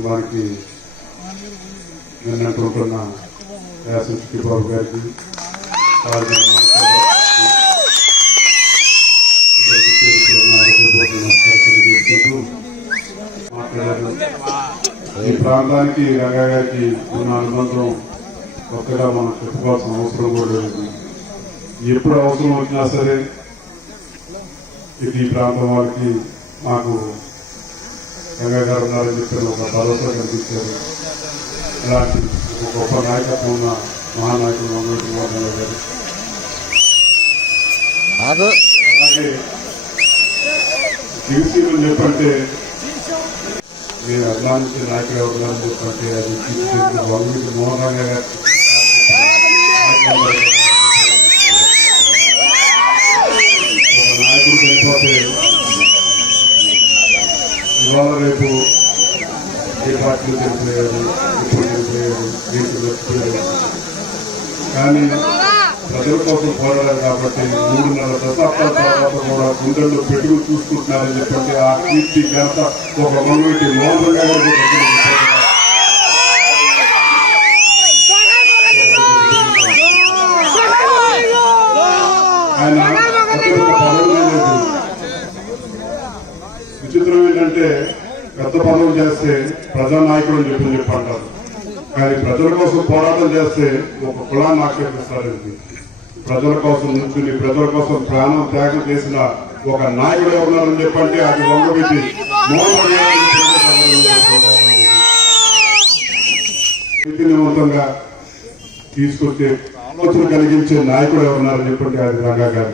కుటుంబానికి నిన్నటువంటి వ్యాసం చిట్టిబాబు గారికి వారి నమస్కారాలు. అందరికీ పేరు పేరున హృదయపూర్వక నమస్కారాలు తెలియజేసుకుంటూ మాట్లాడారు ఈ ప్రాంతానికి రంగా గారికి ఉన్న అనుబంధం కొత్తగా మనం చెప్పుకోవాల్సిన అవసరం కూడా లేదు ఎప్పుడు అవసరం వచ్చినా సరే ఇది ఈ ప్రాంతం వాళ్ళకి మాకు రంగా గారు చెప్పిన ఒక భరోసా కల్పించారు. ఇలాంటి ఒక గొప్ప నాయకత్వం ఉన్న మహానాయకులు మంగళూరు మోహన్ గారు అలాగే దివిసీమని చెప్పంటే మీరు అభిమానించే నాయకుడు ఎవరు చెప్పంటే అది వంగూరి మోహన్ గారు ఇవాళ రేపు ఏ పార్టీలు చనిపోయారు ఇప్పుడు చనిపోయారు దీంట్లో చనిపోయారు కానీ ప్రజల కోసం పోరాడారు కాబట్టి మూడున్నర దశాబ్దాల తర్వాత కూడా గుండెల్లో పెట్టుకు చూసుకుంటున్నారని చెప్పంటే ఆ కీర్తి ఘనత ఒక మంగళూరి మోహన్. ఆయన ప్రతి ఒక్క పదవులు లేదు విచిత్రం ఏంటంటే పెద్ద చేస్తే ప్రజానాయకుడు అని చెప్పి చెప్పంటారు కానీ ప్రజల కోసం పోరాటం చేస్తే ఒక కులాన్ని ఆక్షేపిస్తారు ప్రజల కోసం నుంచుని ప్రజల కోసం ప్రాణం త్యాగం చేసిన ఒక నాయకుడు ఉన్నారని చెప్పంటే అది వంగబెట్టి మోహన్ తీసుకొచ్చే ఆలోచన కలిగించే నాయకుడు ఎవరున్నారని చెప్పండి అది రంగా గారు.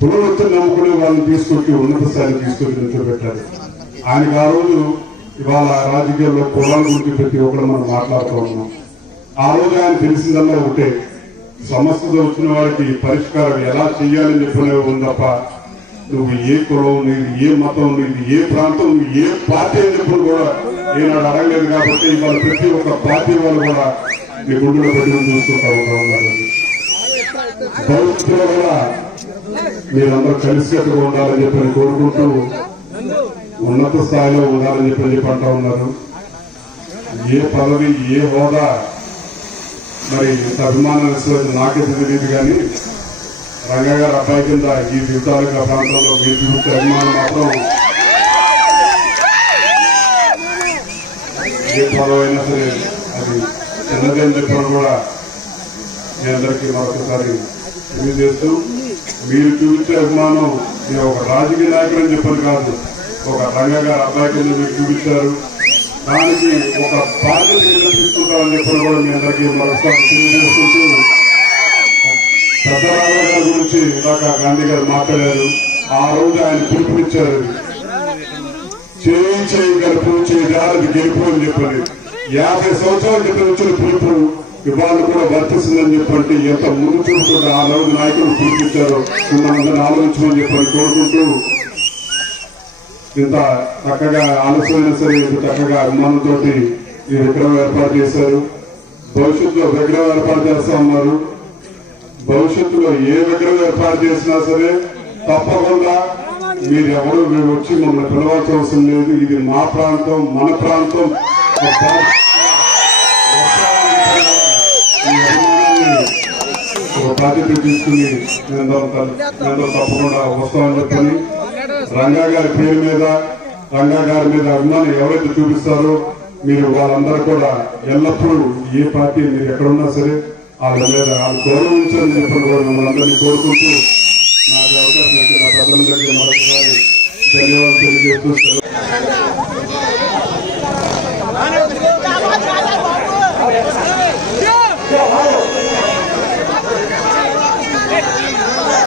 పునరుత్తి నమ్ముకునే వాళ్ళని తీసుకొచ్చి ఉన్నత స్థాయిని తీసుకొచ్చి నిలబెట్టారు ఆయనకు ఆ రోజు ఇవాళ రాజకీయాల్లో కులాల గురించి ప్రతి ఒక్కరు మనం మాట్లాడుతూ ఉన్నాం. ఆ రోజు ఆయన తెలిసిందల్లా ఒకటే సమస్యతో వచ్చిన వారికి పరిష్కారం ఎలా చేయాలని చెప్పినవి ఉందప్ప నువ్వు ఏ కులం నీది ఏ మతం నీది ఏ ప్రాంతం ఏ పార్టీ అని చెప్పి కూడా ఏనాడు అడగలేదు కాబట్టి ఇవాళ ప్రతి ఒక్క పార్టీ వాళ్ళు కూడా మీ గుండెలో పెట్టుకుని చూసుకుంటా ఉంటా ఉన్నారు భవిష్యత్తులో కూడా మీరందరూ కలిసికట్టుగా ఉండాలని చెప్పి కోరుకుంటూ ఉన్నత స్థాయిలో ఉండాలని చెప్పి చెప్పి అంటా ఉన్నారు. ఏ పదవి ఏ హోదా మరి ఇంత అభిమానం ఇస్తున్నది నాకే తెలియదు కానీ రంగా గారు అబ్బాయి కింద ఈ దివతాలిక ప్రాంతంలో మీరు చూసే అభిమానం మాత్రం ఏ పదవి అయినా సరే అది చిన్నది అని చెప్పడం కూడా మీ అందరికీ మరొకసారి తెలియజేస్తూ మీరు చూపించే అభిమానం మీరు ఒక రాజకీయ నాయకుడు అని చెప్పని కాదు. ఒక రంగ గారి అబ్బాయి మీరు చూపించారు. దానికి ఒక బాధ్యత కింద తీసుకుంటారని చెప్పని కూడా మీ అందరికీ మరొకసారి తెలియజేసుకుంటూ పెద్దరామ గారి గురించి ఇందాక గాంధీ గారు మాట్లాడారు. ఆ రోజు ఆయన పిలుపునిచ్చారు. చేయి చేయి గెలుపు చేయడానికి గెలుపు అని చెప్పని. యాభై సంవత్సరాల క్రితం వచ్చిన పిలుపు ఇవాళ కూడా వర్తిస్తుందని చెప్పంటే ఎంత ముందు చూసుకుంటే ఆ రోజు నాయకులు పిలిపించారో. మిమ్మల్ని ఆలోచించమని చెప్పని కోరుకుంటూ ఇంత చక్కగా ఆలస్యమైన సరే ఇంత చక్కగా అభిమానంతో ఈ విగ్రహం ఏర్పాటు చేశారు. భవిష్యత్తులో విగ్రహం ఏర్పాటు చేస్తా ఉన్నారు. భవిష్యత్తులో ఏ విగ్రహం ఏర్పాటు చేసినా సరే తప్పకుండా మీరు ఎవరు మేము వచ్చి మమ్మల్ని పిలవాల్సిన అవసరం లేదు. ఇది మా ప్రాంతం మన ప్రాంతం. ఒక బాధ్యత తీసుకుని నేను నేను తప్పకుండా వస్తామని చెప్పని రంగా గారి పేరు మీద రంగా గారి మీద అభిమానం ఎవరైతే చూపిస్తారో మీరు వాళ్ళందరూ కూడా ఎల్లప్పుడూ ఏ పార్టీ మీరు ఎక్కడున్నా సరే వాళ్ళ మీద వాళ్ళు గౌరవించాలని చెప్పని కూడా మిమ్మల్ని అందరినీ కోరుకుంటూ నాకు అవకాశం ఇచ్చిన నా ప్రజలందరికీ మరొకసారి ధన్యవాదాలు తెలియజేస్తూ